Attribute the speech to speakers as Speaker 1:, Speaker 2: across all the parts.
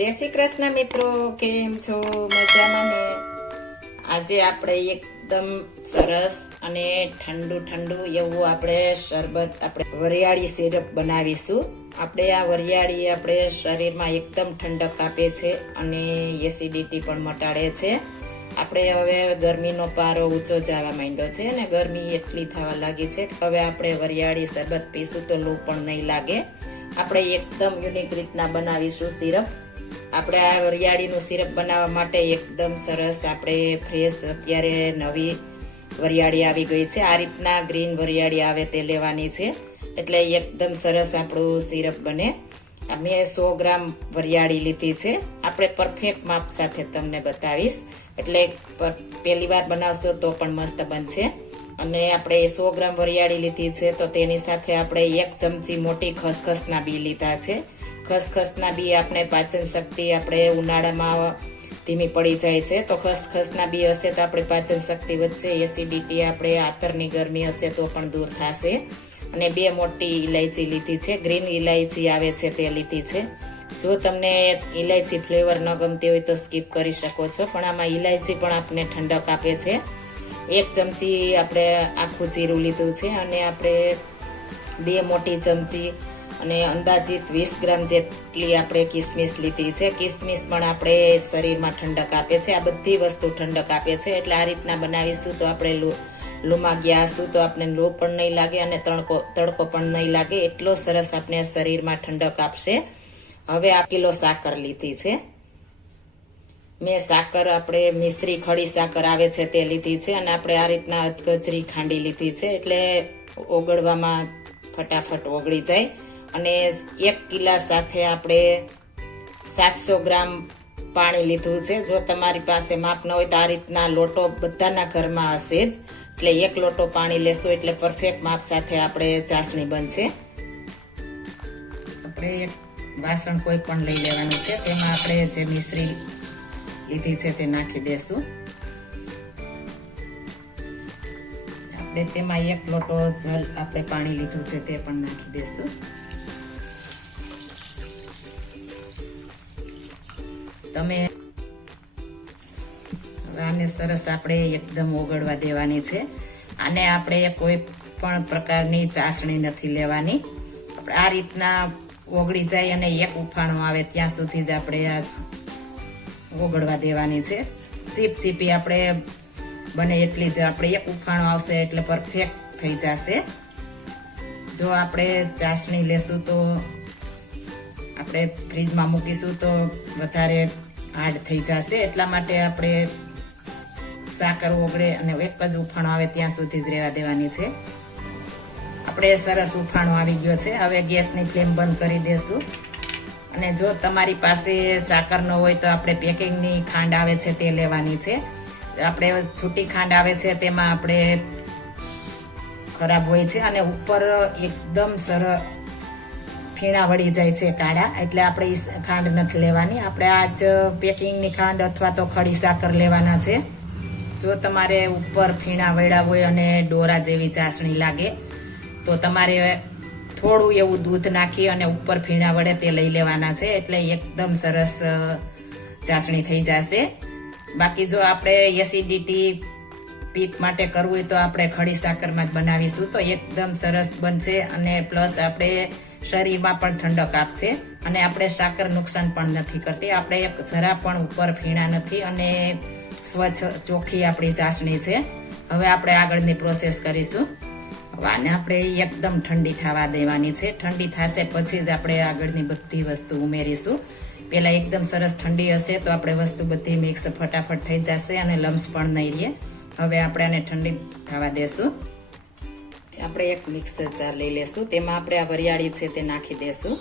Speaker 1: જય શ્રી કૃષ્ણ મિત્રો, કેમ છો? મજામાં ને? આજે આપણે એકદમ સરસ અને ઠંડુ ઠંડુ એવું આપણે શરબત, આપણે વરિયાળી સિરપ બનાવીશું. આપણે આ વરિયાળી આપણે શરીરમાં એકદમ ઠંડક આપે છે અને એસિડિટી પણ મટાડે છે. આપણે હવે ગરમીનો પારો ઊંચો જવા માંડ્યો છે અને ગરમી એટલી થવા લાગી છે હવે આપણે વરિયાળી શરબત પીશું તો લૂ પણ નહીં લાગે. આપણે એકદમ યુનિક રીતના બનાવીશું સિરપ. આપણે આ વરિયાળીનું સિરપ બનાવવા માટે એકદમ સરસ આપણે ફ્રેશ અત્યારે નવી વરિયાળી આવી ગઈ છે. આ રીતના ગ્રીન વરિયાળી આવે તે લેવાની છે. એટલે એકદમ સરસ આપણું સિરપ બને. મેં સો ગ્રામ વરિયાળી લીધી છે. આપણે પરફેક્ટ માપ સાથે તમને બતાવીશ. એટલે પહેલી વાર બનાવશો તો પણ મસ્ત બનશે. અને આપણે સો ગ્રામ વરિયાળી લીધી છે તો તેની સાથે આપણે એક ચમચી મોટી ખસખસના બી લીધા છે. ખસખસના બી આપણે પાચન શક્તિ આપણે ઉનાળામાં ધીમી પડી જાય છે. તો ખસખસના બી હશે તો આપણે પાચન શક્તિ વધશે. એસિડિટી આપણે આતરની ગરમી હશે તો પણ દૂર થશે. અને બે મોટી ઇલાયચી લીધી છે. ગ્રીન ઇલાયચી આવે છે તે લીધી છે. જો તમને ઇલાયચી ફ્લેવર ન ગમતી હોય તો સ્કીપ કરી શકો છો. પણ આમાં ઇલાયચી પણ આપણને ઠંડક આપે છે. એક ચમચી આપણે આખું જીરું લીધું છે. અને આપણે બે મોટી ચમચી અને અંદાજિત વીસ ગ્રામ જેટલી આપણે કિસમિસ લીધી છે. કિસમિસ પણ આપણે શરીરમાં ઠંડક આપે છે. આ બધી વસ્તુ ઠંડક આપે છે. એટલે આ રીતના બનાવીશું તો આપણે લૂમાં ગયા હશું તો આપણે લો પણ નહીં લાગે અને તડકો તડકો પણ નહીં લાગે. એટલો સરસ આપણે શરીરમાં ઠંડક આપશે. હવે આ કિલો સાકર લીધી છે. મેં સાકર આપણે મિશ્રી ખડી સાકર આવે છે તે લીધી છે અને આપણે આ રીતના અધગજરી ખાંડી લીધી છે. એટલે ઓગળવામાં ફટાફટ ઓગળી જાય. અને એક કિલા સાથે આપણે સાતસો ગ્રામ પાણી લીધું છે. જો તમારી પાસે માપ ન હોય તો આ રીતના લોટો બધાના ઘરમાં હશે જ. એટલે એક લોટો પાણી લેશું એટલે પરફેક્ટ માપ સાથે આપણે ચાસણી બનશે. આપણે વાસણ કોઈ પણ લઈ લેવાનું છે. તેમાં આપણે જે મિશ્રી લીધી છે તે નાખી દેશું. આપણે તેમાં એક લોટો જલ આપણે પાણી લીધું છે તે પણ નાખી દેશું. તમે આને સરસ આપણે એકદમ ઓગળવા દેવાની છે. આને આપણે કોઈ પણ પ્રકારની ચાસણી નથી લેવાની. આપણે આ રીતના ઓગળી જાય અને એક ઉફાણો આવે ત્યાં સુધી જ આપણે આ ઓગળવા દેવાની છે. ચીપ ચીપી આપણે બને એટલી જ આપણે એક ઉફાણો આવશે એટલે પરફેક્ટ થઈ જશે. જો આપણે ચાસણી લેશું તો આપણે ફ્રીજમાં મૂકીશું તો વધારે હાર્ડ થઈ જશે, એટલા માટે આપણે સાકર ઓગળે અને એક જ ઉફાણો આવે ત્યાં સુધી જ રહેવા દેવાની છે. આપણે સરસ ઉફાણો આવી ગયો છે. હવે ગેસની ફ્લેમ બંધ કરી દેશું. અને જો તમારી પાસે સાકર ન હોય તો આપણે પેકિંગની ખાંડ આવે છે તે લેવાની છે. આપણે છૂટી ખાંડ આવે છે તેમાં આપણે ખરાબ હોય છે અને ઉપર એકદમ સરસ ફીણા વળી જાય છે કાળા, એટલે આપણે ખાંડ નથી લેવાની. આપણે આ જ પેકિંગની ખાંડ અથવા તો ખડી સાકર લેવાના છે. જો તમારે ઉપર ફીણા વળ્યા હોય અને ડોરા જેવી ચાસણી લાગે, તો તમારે થોડું એવું દૂધ નાખી અને ઉપર ફીણા વડે તે લઈ લેવાના છે. એટલે એકદમ સરસ ચાસણી થઈ જશે. બાકી જો આપણે એસિડિટી પીત માટે કરવું હોય તો આપણે ખડી સાકરમાં જ બનાવીશું. તો એકદમ સરસ બનશે અને પ્લસ આપણે શરીરમાં પણ ઠંડક આપશે અને આપણે સાકર નુકસાન પણ નથી કરતી. આપણે જરા પણ ઉપર ફીણા નથી અને સ્વચ્છ ચોખ્ખી આપણી ચાસણી છે. હવે આપણે આગળની પ્રોસેસ કરીશું. આને આપણે એકદમ ઠંડી થવા દેવાની છે. ઠંડી થશે પછી જ આપણે આગળની બધી વસ્તુ ઉમેરીશું. પહેલાં એકદમ સરસ ઠંડી હશે તો આપણે વસ્તુ બધી મિક્સ ફટાફટ થઈ જશે અને લમ્સ પણ નહીં રહે. હવે આપણે આને ઠંડી થવા દેશું. આપણે એક મિક્સર જાર લઈ લેશું. તેમાં આપણે આ વરિયાળી છે તે નાખી દેશું.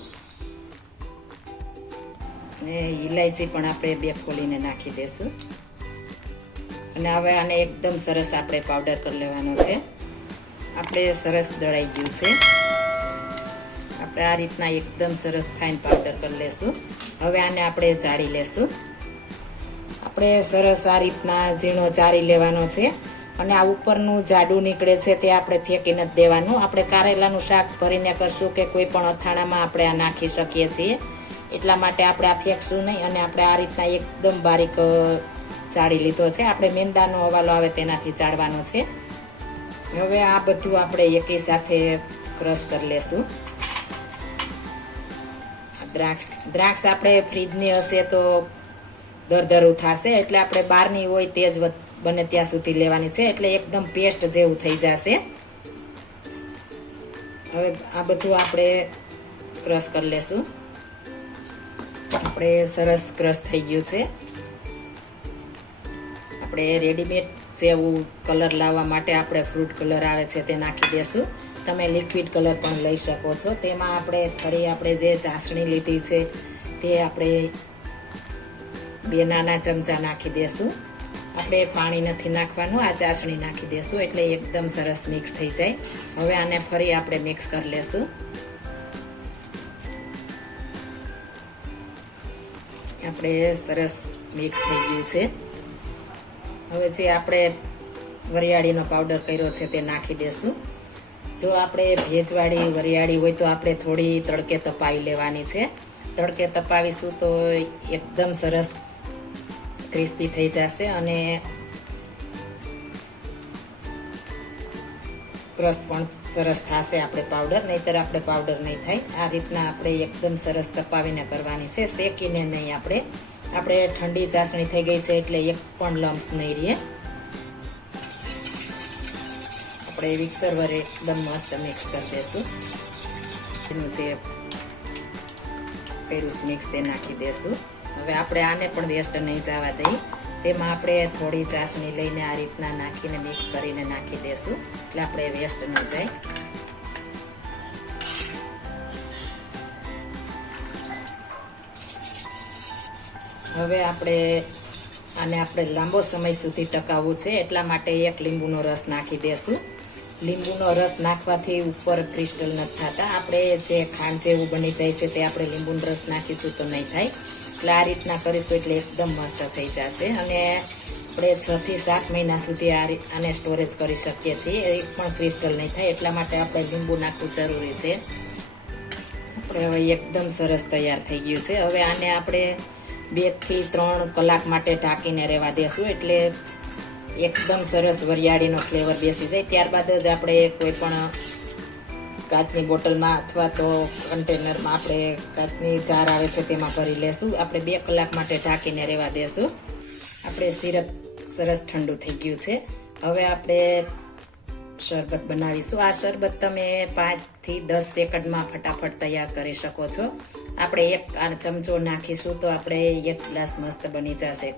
Speaker 1: અને ઇલાયચી પણ આપણે બે ફોલીને નાખી દેશું. અને હવે આને એકદમ સરસ આપણે પાવડર કરી લેવાનો છે. આપણે સરસ દળાઈ ગયું છે. આપણે આ રીતના એકદમ સરસ ફાઇન પાવડર કરી લેશું. હવે આને આપણે જાળી લેશું. આપણે સરસ આ રીતના ઝીણો જારી લેવાનો છે અને આ ઉપરનું જાડું નીકળે છે તે આપણે ફેંકી નથી દેવાનું. આપણે કારેલાનું શાક ભરીને કરશું કે કોઈ પણ અથાણામાં આપણે આ નાખી શકીએ છીએ. એટલા માટે આપણે આ ફેંકશું નહીં અને આપણે આ રીતના એકદમ બારીક ચાળી લીધો છે. આપણે મેંદાનો હવાલો આવે તેનાથી ચાળવાનો છે. હવે આ બધું આપણે એકી સાથે ક્રશ કરી લેશું. દ્રાક્ષ દ્રાક્ષ આપણે ફ્રીજની હશે તો દરદરું થશે, એટલે આપણે બહારની હોય તે જ બને ત્યાં સુધી લેવાની છે, એટલે એકદમ પેસ્ટ જેવું થઈ જશે. હવે આ બધું આપણે ક્રશ કરી લેશું. આપણે સરસ ક્રશ થઈ ગયું છે. આપણે રેડીમેડ જેવું કલર લાવવા માટે આપણે ફ્રૂટ કલર આવે છે તે નાખી દેશું. તમે લિક્વિડ કલર પણ લઈ શકો છો. તેમાં આપણે ફરી આપણે જે ચાસણી લીધી છે, તે આપણે બે નાના ચમચા નાખી દેશું. આપણે પાણી નથી નાખવાનું, આ ચાસણી નાખી દેશું એટલે એકદમ સરસ મિક્સ થઈ જાય. હવે આને ફરી આપણે મિક્સ કરી લેશું. આપણે સરસ મિક્સ થઈ ગયું છે. હવે જે આપણે વરિયાળીનો પાવડર કર્યો છે તે નાખી દેશું. જો આપણે ભેજવાળી વરિયાળી હોય તો આપણે થોડી તડકે તપાવી લેવાની છે. તડકે તપાવીશું તો એકદમ સરસ ક્રિસ્પી થઈ જશે અને ક્રશ પણ સરસ થશે આપણે પાવડર નહીતર આપણે પાવડર નહીં થાય આ રીતના આપણે એકદમ સરસ તપાવીને કરવાની છે શેકીને નહીં આપણે આપણે ઠંડી ચાસણી થઈ ગઈ છે એટલે એક પણ લમ્સ નહીં રહે. આપણે મિક્સર વરે એકદમ મસ્ત મિક્સ કરી દઈશું એનું જે કર્યું મિક્સ તે નાખી દેશું. હવે આપણે આને પણ વેસ્ટ નહીં જવા દઈ. તેમાં આપણે થોડી ચાસણી લઈને આ રીતના નાખીને મિક્સ કરીને નાખી દેશું. એટલે આપણે વેસ્ટ ન જાય. હવે આપણે આને આપણે લાંબો સમય સુધી ટકાવવું છે. એટલા માટે એક લીંબુનો રસ નાખી દેશું. લીંબુનો રસ નાખવાથી ઉપર ક્રિસ્ટલ નથી થતા. આપણે જે ખાંડ જેવું બની જાય છે તે આપણે લીંબુનો રસ નાખીશું તો નહીં થાય. એટલે આ રીતના કરીશું એટલે એકદમ મસ્ત થઈ જશે. અને આપણે છ થી સાત મહિના સુધી આ આને સ્ટોરેજ કરી શકીએ છીએ. એક પણ ક્રિસ્ટલ નહીં થાય, એટલા માટે આપણે લીંબુ નાખવું જરૂરી છે. આપણે હવે એકદમ સરસ તૈયાર થઈ ગયું છે. હવે આને આપણે બેથી ત્રણ કલાક માટે ઢાંકીને રહેવા દેશું એટલે એકદમ સરસ વરિયાળીનો ફ્લેવર બેસી જાય. ત્યારબાદ જ આપણે કોઈ પણ કાચની બોટલમાં અથવા તો કન્ટેનરમાં આપણે કાચની જાર આવે છે તેમાં ભરી લેશું. આપણે બે કલાક માટે ઢાંકીને રહેવા દેશું. આપણે સિરપ સરસ ઠંડુ થઈ ગયું છે. હવે આપણે શરબત બનાવીશું. આ શરબત તમે પાંચથી દસ સેકન્ડમાં ફટાફટ તૈયાર કરી શકો છો. આપણે એક આ ચમચો નાખીશું તો આપણે એક ગ્લાસ મસ્ત બની જશે.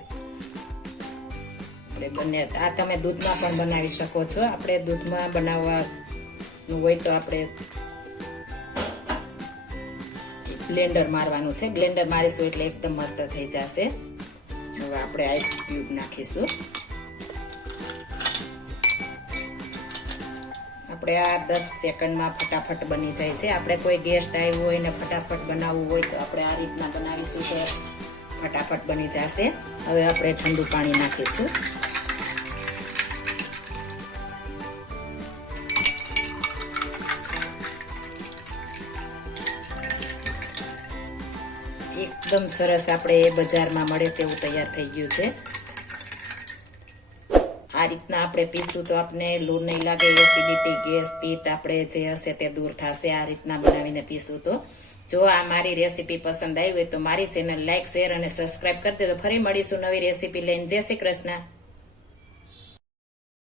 Speaker 1: આપણે બંને આ તમે દૂધમાં પણ બનાવી શકો છો. આપણે દૂધમાં બનાવવાનું હોય તો આપણે બ્લેન્ડર મારવાનું છે. બ્લેન્ડર મારીશું એટલે એકદમ મસ્ત થઈ જશે. હવે આપણે આઈસ ક્યુબ નાખીશું. આપણે આ દસ સેકન્ડમાં ફટાફટ બની જાય છે. આપણે કોઈ ગેસ્ટ આવ્યું હોય ને ફટાફટ બનાવવું હોય તો આપણે આ રીતના બનાવીશું તો ફટાફટ બની જશે. હવે આપણે ઠંડુ પાણી નાખીશું. એકદમ સરસ આપણે બજારમાં મળે તેવું તૈયાર થઈ ગયું છે. આ રીતના આપણે પીશું તો આપણે લૂર નહીં લાગે એસિડિટી ગેસ પિત્ત આપણે જે હશે તે દૂર થશે આ રીતના બનાવીને પીશું તો. જો આ મારી રેસીપી પસંદ આવી હોય તો મારી ચેનલ લાઇક શેર અને સબસ્ક્રાઇબ કરી દેજો. ફરી મળીશું નવી રેસીપી લઈને. જય શ્રી કૃષ્ણ.